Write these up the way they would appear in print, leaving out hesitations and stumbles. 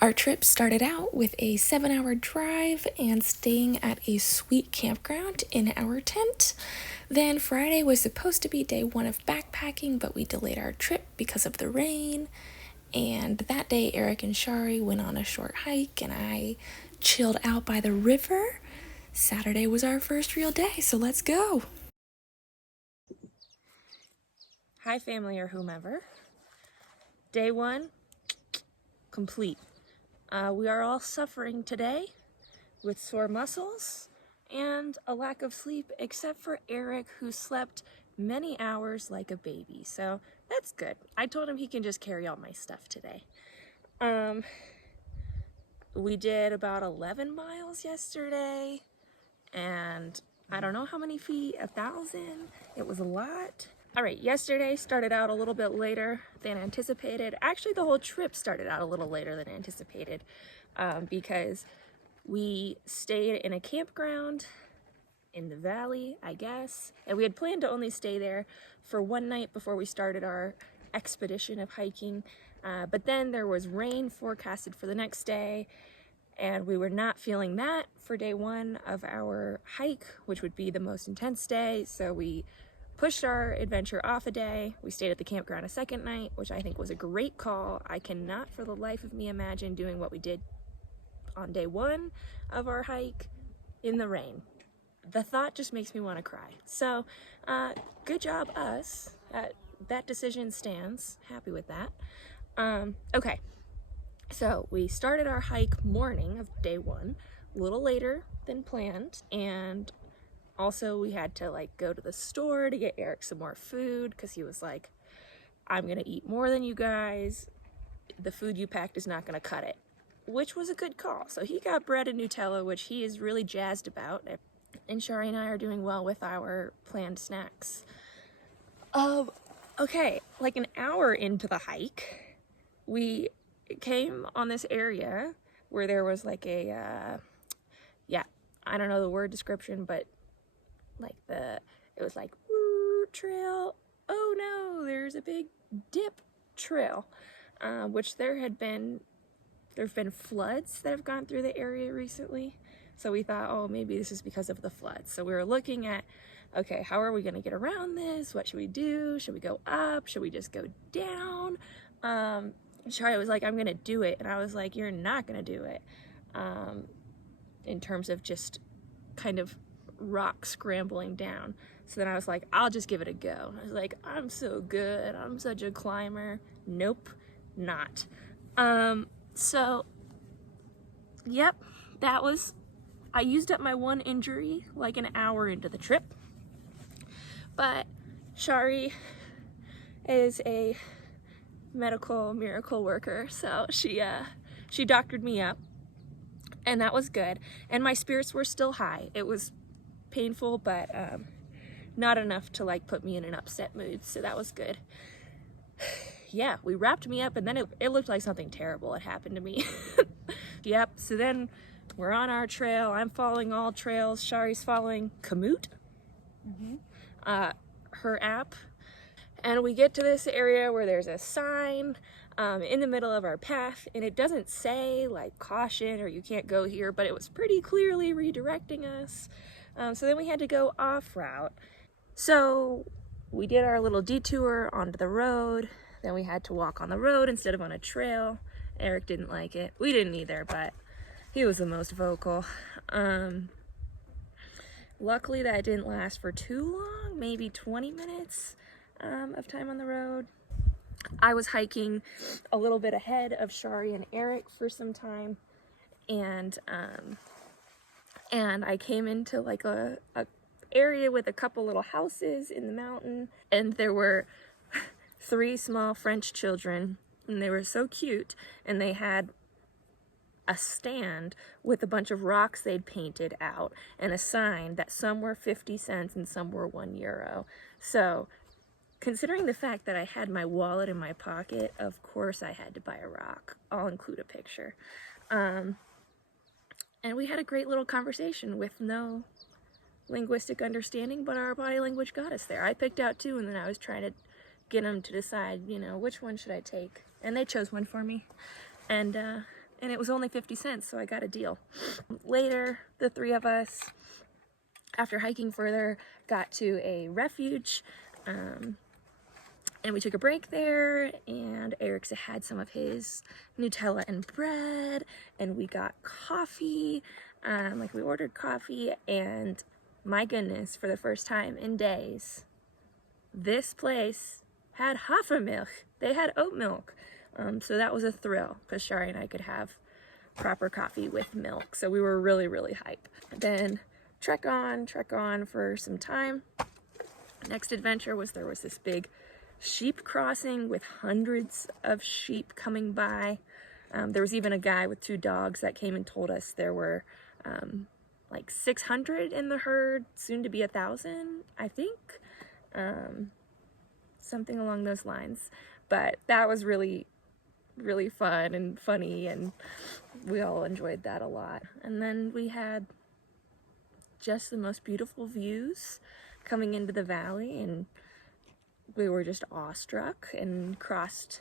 Our trip started out with a 7-hour drive and staying at a sweet campground in our tent. Then Friday was supposed to be day one of backpacking, but we delayed our trip because of the rain. And that day, Eric and Shari went on a short hike, and I chilled out by the river. Saturday was our first real day, so let's go. Hi, family or whomever. Day one, complete. We are all suffering today with sore muscles and a lack of sleep, except for Eric, who slept many hours like a baby. So that's good. I told him he can just carry all my stuff today. We did about 11 miles yesterday, and I don't know how many feet, 1,000. It was a lot. All right, yesterday started out a little bit later than anticipated. Actually, the whole trip started out a little later than anticipated because we stayed in a campground in the valley, I guess, and we had planned to only stay there for one night before we started our expedition of hiking, but then there was rain forecasted for the next day, and we were not feeling that for day one of our hike, which would be the most intense day, so we pushed our adventure off a day. We stayed at the campground a second night, which I think was a great call. I cannot for the life of me imagine doing what we did on day one of our hike in the rain. The thought just makes me want to cry. So good job us. That decision stands. Happy with that. Okay, so we started our hike morning of day one, a little later than planned, and also we had to go to the store to get Eric some more food because he was like, I'm gonna eat more than you guys. The food you packed is not gonna cut it, which was a good call. So he got bread and Nutella, which he is really jazzed about. And Shari and I are doing well with our planned snacks. Okay, like an hour into the hike, we came on this area where there was like a, I don't know the word description, but it was like trail. Oh no, there's a big dip trail, which there have been floods that have gone through the area recently. So we thought, oh, maybe this is because of the floods. So we were looking at, okay, how are we gonna get around this? What should we do? Should we go up? Should we just go down? Shari was like, I'm gonna do it. And I was like, you're not gonna do it. In terms of just kind of rock scrambling down. So then I was like, I'll just give it a go. I was like, I'm so good. I'm such a climber. Nope, not. So, yep, I used up my one injury like an hour into the trip. But Shari is a medical miracle worker, so she doctored me up, and that was good. And my spirits were still high. It was painful, but not enough to put me in an upset mood, so that was good. Yeah, we wrapped me up, and then it looked like something terrible had happened to me. Yep, so then we're on our trail. I'm following all trails. Shari's following Komoot, her app. And we get to this area where there's a sign in the middle of our path, and it doesn't say caution or you can't go here, but it was pretty clearly redirecting us. So then we had to go off route. So we did our little detour onto the road. Then we had to walk on the road instead of on a trail. Eric didn't like it. We didn't either, but he was the most vocal. Luckily that didn't last for too long, maybe 20 minutes of time on the road. I was hiking a little bit ahead of Shari and Eric for some time, and I came into a area with a couple little houses in the mountain, and there were 3 small French children, and they were so cute, and they had a stand with a bunch of rocks they'd painted out and a sign that some were 50 cents and some were €1. So considering the fact that I had my wallet in my pocket, of course I had to buy a rock. I'll include a picture. And we had a great little conversation with no linguistic understanding, but our body language got us there. I picked out 2, and then I was trying to get them to decide, which one should I take. And they chose one for me. And and it was only 50 cents, so I got a deal. Later, the three of us, after hiking further, got to a refuge, and we took a break there, and Eric's had some of his Nutella and bread, and we got coffee. We ordered coffee, and my goodness, for the first time in days, this place had Hafermilch. They had oat milk. So that was a thrill, because Shari and I could have proper coffee with milk. So we were really, really hype. Then trek on for some time. Next adventure was there was this big sheep crossing with hundreds of sheep coming by. There was even a guy with 2 dogs that came and told us there were like 600 in the herd, soon to be 1,000, I think. Something along those lines. But that was really, really fun and funny, and we all enjoyed that a lot. And then we had just the most beautiful views coming into the valley, and we were just awestruck and crossed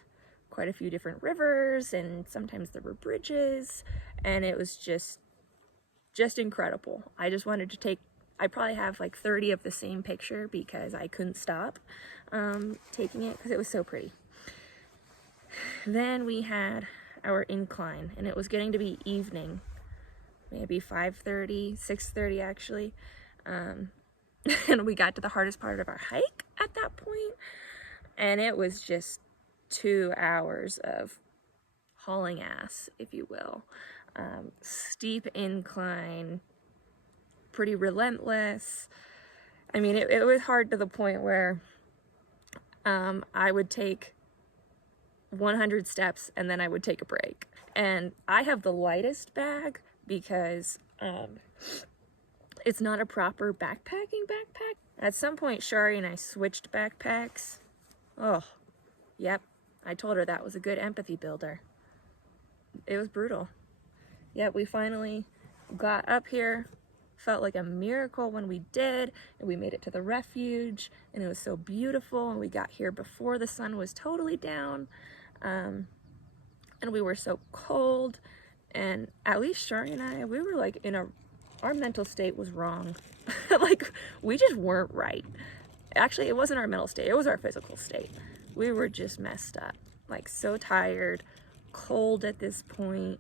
quite a few different rivers, and sometimes there were bridges, and it was just incredible. I just wanted to take, I probably have like 30 of the same picture because I couldn't stop taking it because it was so pretty. Then we had our incline, and it was getting to be evening, maybe 5:30, 6:30 actually. And we got to the hardest part of our hike at that point, and it was just 2 hours of hauling ass, if you will. Steep incline, pretty relentless. I mean, it was hard to the point where I would take 100 steps and then I would take a break. And I have the lightest bag because it's not a proper backpacking backpack. At some point, Shari and I switched backpacks. Oh, yep. I told her that was a good empathy builder. It was brutal. Yet we finally got up here. Felt like a miracle when we did, and we made it to the refuge, and it was so beautiful, and we got here before the sun was totally down, and we were so cold, and at least Shari and I, we were like our mental state was wrong. Like, we just weren't right. Actually, it wasn't our mental state, it was our physical state. We were just messed up, like so tired, cold at this point,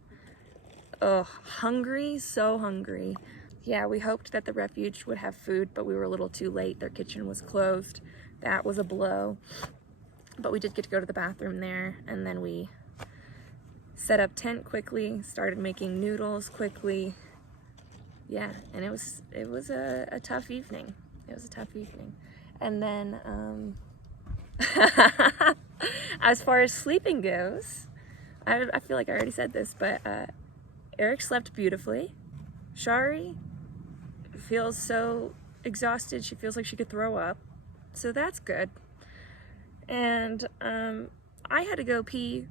hungry, so hungry. Yeah, we hoped that the refuge would have food, but we were a little too late. Their kitchen was closed. That was a blow. But we did get to go to the bathroom there, and then we set up tent quickly, started making noodles quickly. Yeah, and it was a tough evening. It was a tough evening. And then as far as sleeping goes, I feel like I already said this, but Eric slept beautifully. Shari feels so exhausted, she feels like she could throw up, so that's good. And I had to go pee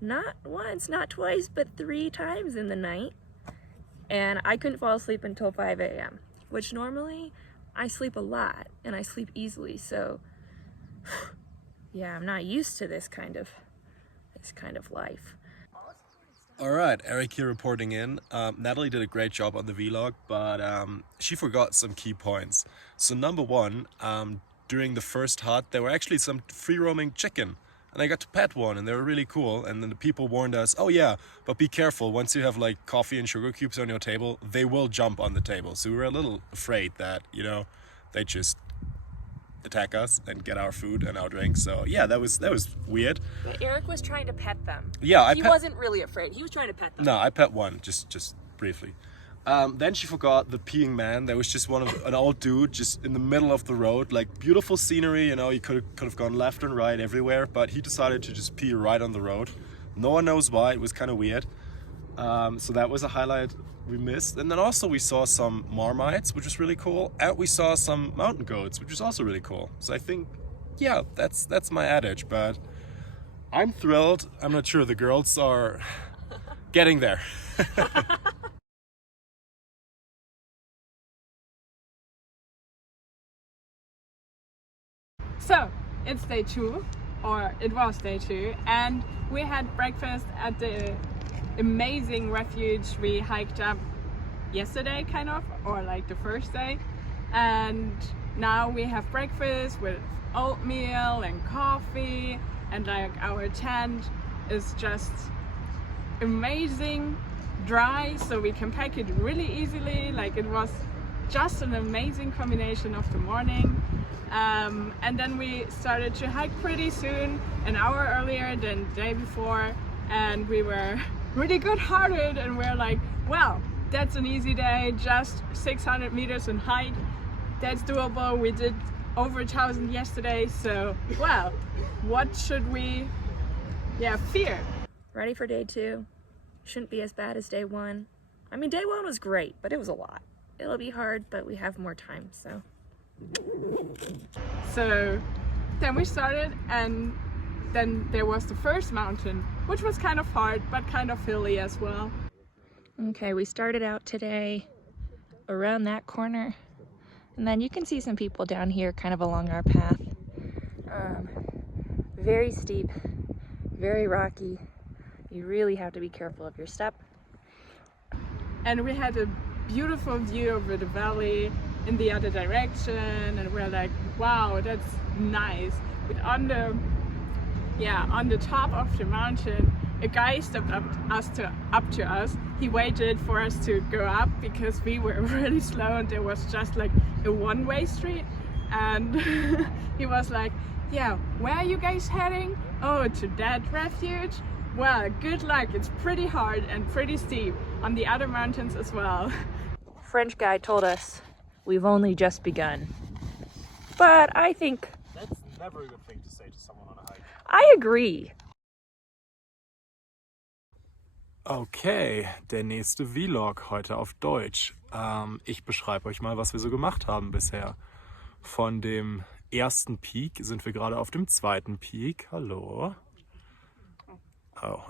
not once, not twice, but 3 times in the night, and I couldn't fall asleep until 5 a.m., which normally I sleep a lot and I sleep easily, so yeah, I'm not used to this kind of life. All right, Eric here reporting in. Natalie did a great job on the vlog, but she forgot some key points. So number 1, during the first hut, there were actually some free-roaming chicken, and I got to pet one, and they were really cool. And then the people warned us, oh yeah, but be careful, once you have like coffee and sugar cubes on your table, they will jump on the table. So we were a little afraid that, you know, they just attack us and get our food and our drinks. So yeah, that was weird. But Eric was trying to pet them. Yeah, he wasn't really afraid. He was trying to pet them. No, I pet one, just briefly. Then she forgot the peeing man. There was just an old dude just in the middle of the road, like beautiful scenery, you know, you could have gone left and right everywhere, but he decided to just pee right on the road. No one knows why, it was kind of weird. So that was a highlight we missed. And then also we saw some marmites, which was really cool, and we saw some mountain goats, which was also really cool. So I think, yeah, that's my adage, but I'm thrilled. I'm not sure the girls are getting there. So it's day 2, or it was day 2, and we had breakfast at the amazing refuge we hiked up yesterday, kind of, or like the first day. And now we have breakfast with oatmeal and coffee, and like our tent is just amazing dry, so we can pack it really easily. Like, it was just an amazing combination of the morning. And then we started to hike pretty soon, an hour earlier than the day before, and we were really good-hearted, and we're like, well, that's an easy day, just 600 meters in height, that's doable. We did over 1,000 yesterday, so well, what should we fear? Ready for day 2. Shouldn't be as bad as day 1. I mean, day 1 was great, but it was a lot. It'll be hard, but we have more time, so. So then we started, and then there was the first mountain, which was kind of hard, but kind of hilly as well. Okay, we started out today around that corner, and then you can see some people down here kind of along our path. Very steep, very rocky. You really have to be careful of your step. And we had a beautiful view over the valley in the other direction, and we're like, wow, that's nice. But on the top of the mountain, a guy stepped up to us. He waited for us to go up because we were really slow, and there was just like a one-way street. And he was like, yeah, where are you guys heading? Oh, to that refuge? Well, good luck. It's pretty hard and pretty steep on the other mountains as well. French guy told us we've only just begun. But I think... That's never a good thing to say to someone on a hike. I agree. Okay, der nächste Vlog heute auf Deutsch. Ich beschreibe euch mal, was wir so gemacht haben bisher. Von dem ersten Peak sind wir gerade auf dem zweiten Peak. Hallo. Oh,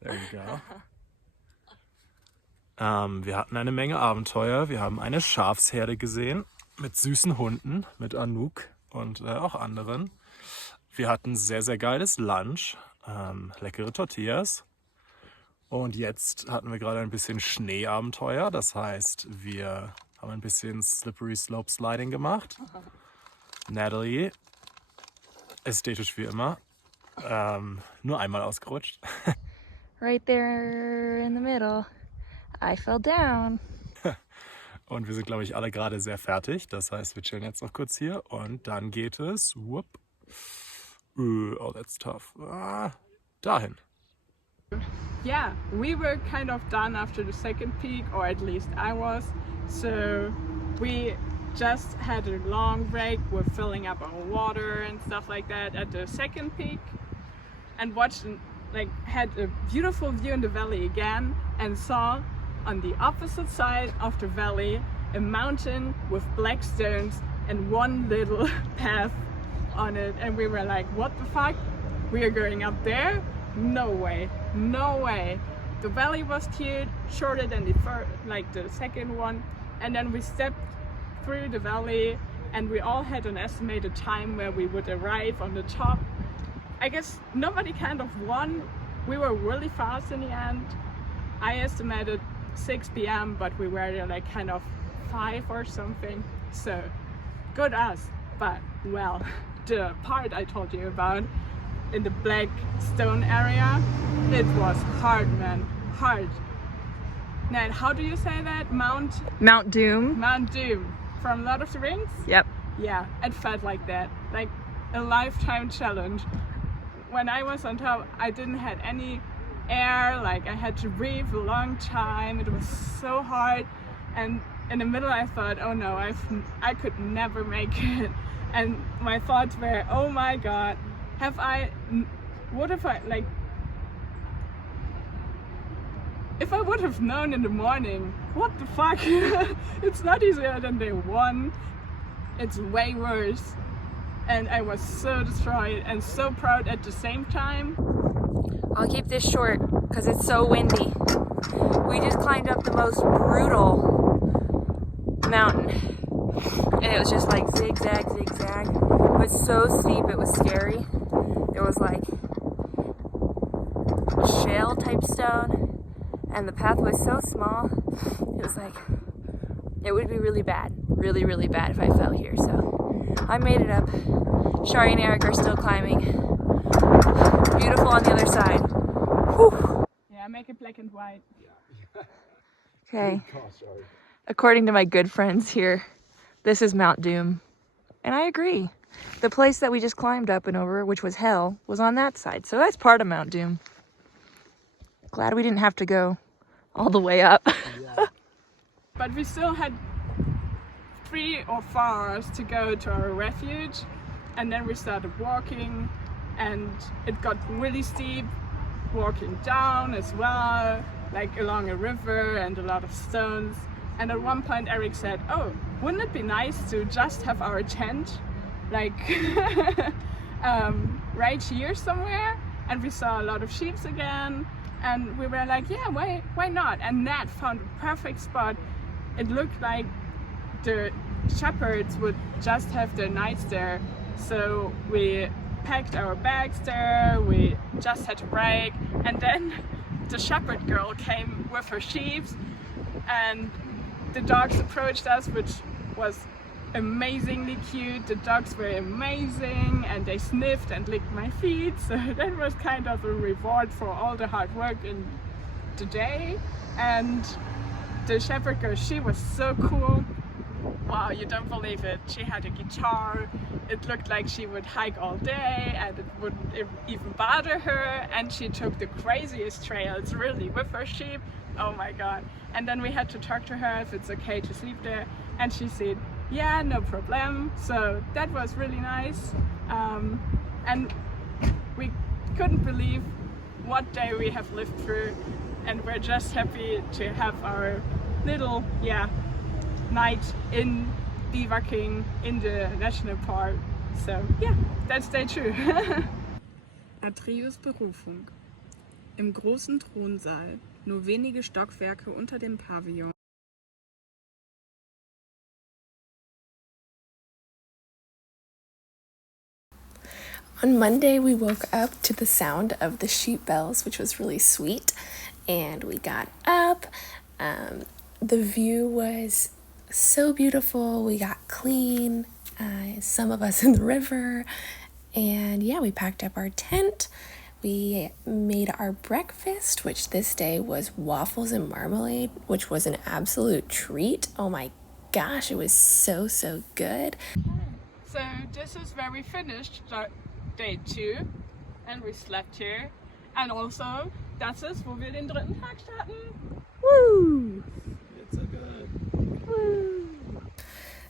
there we go. Wir hatten eine Menge Abenteuer. Wir haben eine Schafsherde gesehen mit süßen Hunden, mit Anouk und auch anderen. Wir hatten sehr, sehr geiles Lunch, leckere Tortillas. Und jetzt hatten wir gerade ein bisschen Schneeabenteuer. Das heißt, wir haben ein bisschen Slippery Slope Sliding gemacht. Natalie, ästhetisch wie immer, nur einmal ausgerutscht. Right there in the middle. I fell down. Und wir sind, glaube ich, alle gerade sehr fertig. Das heißt, wir chillen jetzt noch kurz hier und dann geht es, oh, that's tough, dahin. Yeah, we were kind of done after the second peak, or at least I was. So we just had a long break with filling up our water and stuff like that at the second peak, and had a beautiful view in the valley again, and saw on the opposite side of the valley a mountain with black stones and one little path on it, and we were like, what the fuck? We are going up there? No way, no way. The valley was cute, shorter than the second one, and then we stepped through the valley, and we all had an estimated time where we would arrive on the top. I guess nobody kind of won. We were really fast in the end. I estimated 6 p.m, but we were there like kind of 5 or something. So good us. But well, the part I told you about in the black stone area, it was hard, man, hard. Nat, how do you say that? Mount Doom. Mount Doom from Lord of the Rings? Yep. Yeah, it felt like that, like a lifetime challenge. When I was on top, I didn't have any air, like I had to breathe a long time. It was so hard, and in the middle I thought, oh no, I could never make it. And my thoughts were, oh my god, if I would have known in the morning, what the fuck? It's not easier than day 1. It's way worse. And I was so destroyed and so proud at the same time. I'll keep this short because it's so windy. We just climbed up the most brutal mountain. And it was just like zigzag, zigzag. It was so steep, it was scary. There was like shale type stone, and the path was so small, it was like, it would be really bad, really bad if I fell here. So I made it up. Shari and Eric are still climbing. Beautiful on the other side. Whew. Yeah, make it black and white. Okay. According to my good friends here, this is Mount Doom. And I agree. The place that we just climbed up and over, which was hell, was on that side. So that's part of Mount Doom. Glad we didn't have to go all the way up. But we still had 3 or 4 hours to go to our refuge. And then we started walking, and it got really steep, walking down as well, like along a river and a lot of stones. And at one point Eric said, oh, wouldn't it be nice to just have our tent like right here somewhere? And we saw a lot of sheep again, and we were like, yeah, why not? And Nat found a perfect spot. It looked like the shepherds would just have their nights there. So we packed our bags there, we just had a break, and then the shepherd girl came with her sheep, and the dogs approached us, which was amazingly cute. The dogs were amazing, and they sniffed and licked my feet, so that was kind of a reward for all the hard work in the day. And the shepherd girl, she was so cool. Wow, you don't believe it. She had a guitar. It looked like she would hike all day and it wouldn't even bother her. And she took the craziest trails, really, with her sheep. Oh my god. And then we had to talk to her if it's okay to sleep there. And she said, yeah, no problem. So that was really nice. And we couldn't believe what day we have lived through. And we're just happy to have our little, night in bivouacking in the national park. So yeah, that's day 2. Atreus Berufung. Im großen Thronsaal, nur wenige Stockwerke unter dem Pavillon. On Monday, we woke up to the sound of the sheep bells, which was really sweet. And we got up. The view was so beautiful. We got clean, some of us in the river. And yeah, we packed up our tent. We made our breakfast, which this day was waffles and marmalade, which was an absolute treat. Oh my gosh, it was so good. So this is where we finished day 2, and we slept here. And also, das ist, wo wir den 3. Tag starten. Woo! It's so good. Woo!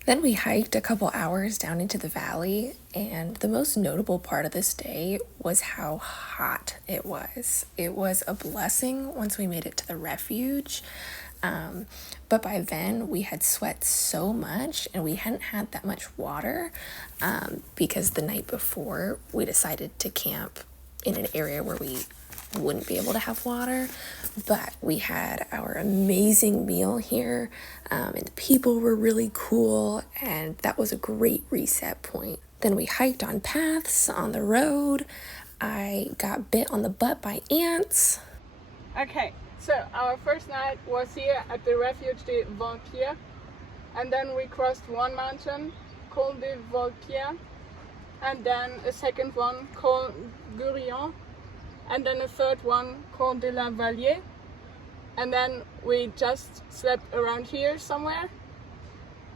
Then we hiked a couple hours down into the valley, and the most notable part of this day was how hot it was. It was a blessing once we made it to the refuge, but by then we had sweat so much and we hadn't had that much water because the night before we decided to camp in an area where we wouldn't be able to have water, but we had our amazing meal here, and the people were really cool, and that was a great reset point. Then we hiked on paths on the road. I got bit on the butt by ants. Okay, so our first night was here at the refuge de Vampire, and then we crossed one mountain called the Vampire, and then a second one called Gurion, and then a third one called de la Vallier, and then we just slept around here somewhere,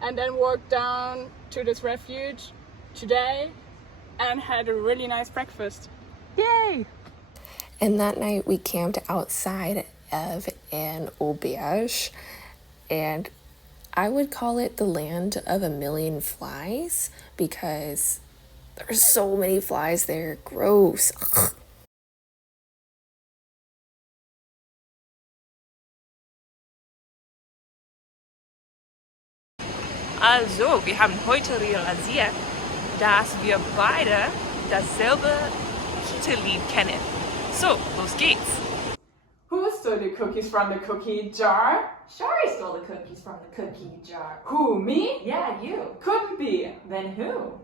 and then walked down to this refuge today and had a really nice breakfast. Yay! And that night we camped outside of an auberge, and I would call it the land of a million flies because there's so many flies there. Gross. Also, wir haben heute realisiert, dass wir beide dasselbe Titellied kennen. So, los geht's! Who stole the cookies from the cookie jar? Shari stole the cookies from the cookie jar. Who, me? Yeah, you. Couldn't be. Then who?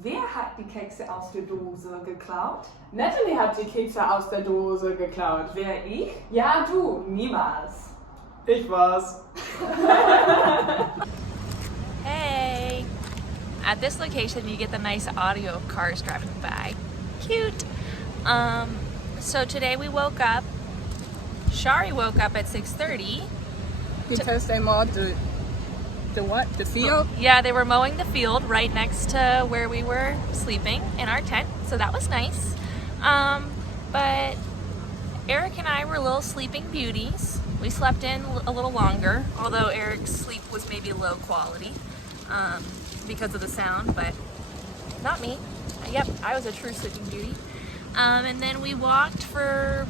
Wer hat die Kekse aus der Dose geklaut? Natalie hat die Kekse aus der Dose geklaut. Wer ich? Ja, du. Niemals. Ich war's. Hey! At this location, you get the nice audio of cars driving by. Cute! So today we woke up. Shari woke up at 6:30. Because they mowed the what? The field? Yeah, they were mowing the field right next to where we were sleeping in our tent, so that was nice. But Eric and I were little sleeping beauties. We slept in a little longer, although Eric's sleep was maybe low quality because of the sound, but not me. Yep, I was a true sleeping beauty. And then we walked for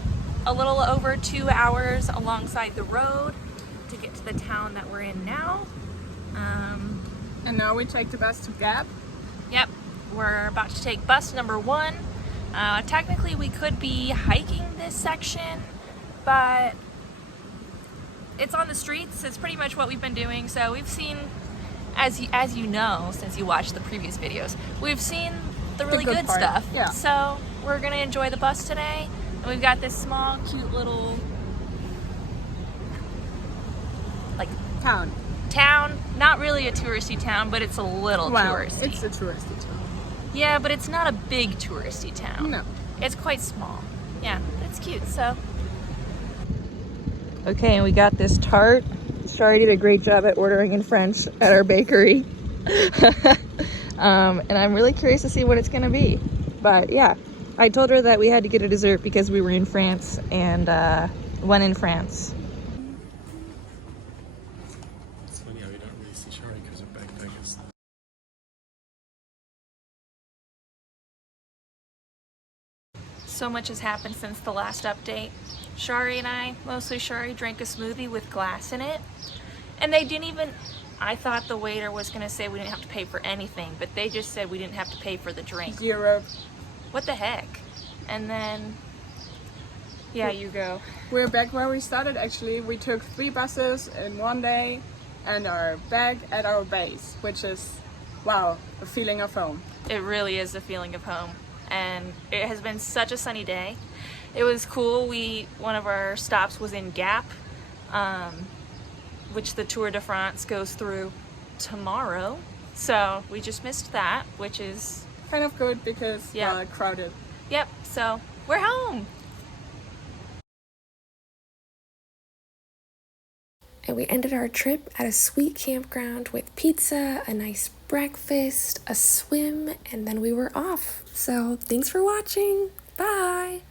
a little over 2 hours alongside the road to get to the town that we're in now. And now we take the bus to Gap. Yep, we're about to take bus number 1. Technically we could be hiking this section, but it's on the streets. It's pretty much what we've been doing. So we've seen, as you know, since you watched the previous videos, we've seen the really good part. stuff. Yeah. So we're gonna enjoy the bus today. And we've got this small, cute little town. Not really a touristy town, but it's a little touristy. It's a touristy town. Yeah, but it's not a big touristy town. No. It's quite small. Yeah, but it's cute, so. Okay, and we got this tart. Shari did a great job at ordering in French at our bakery. And I'm really curious to see what it's gonna be. But yeah, I told her that we had to get a dessert because we were in France and when in France. It's funny how you don't really see Shari because her backpack is. So much has happened since the last update. Shari and I, mostly Shari, drank a smoothie with glass in it. And they didn't even, I thought the waiter was gonna say we didn't have to pay for anything, but they just said we didn't have to pay for the drink. Europe. What the heck? And then, yeah, you go. We're back where we started actually. We took 3 buses in one day and are back at our base, which is, wow, a feeling of home. It really is a feeling of home. And it has been such a sunny day. It was cool. One of our stops was in Gap, which the Tour de France goes through tomorrow. So we just missed that, which is, Kind of good because Yeah. crowded. yep, so we're home. And we ended our trip at a sweet campground with pizza, a nice breakfast, a swim, and then we were off. So thanks for watching. Bye.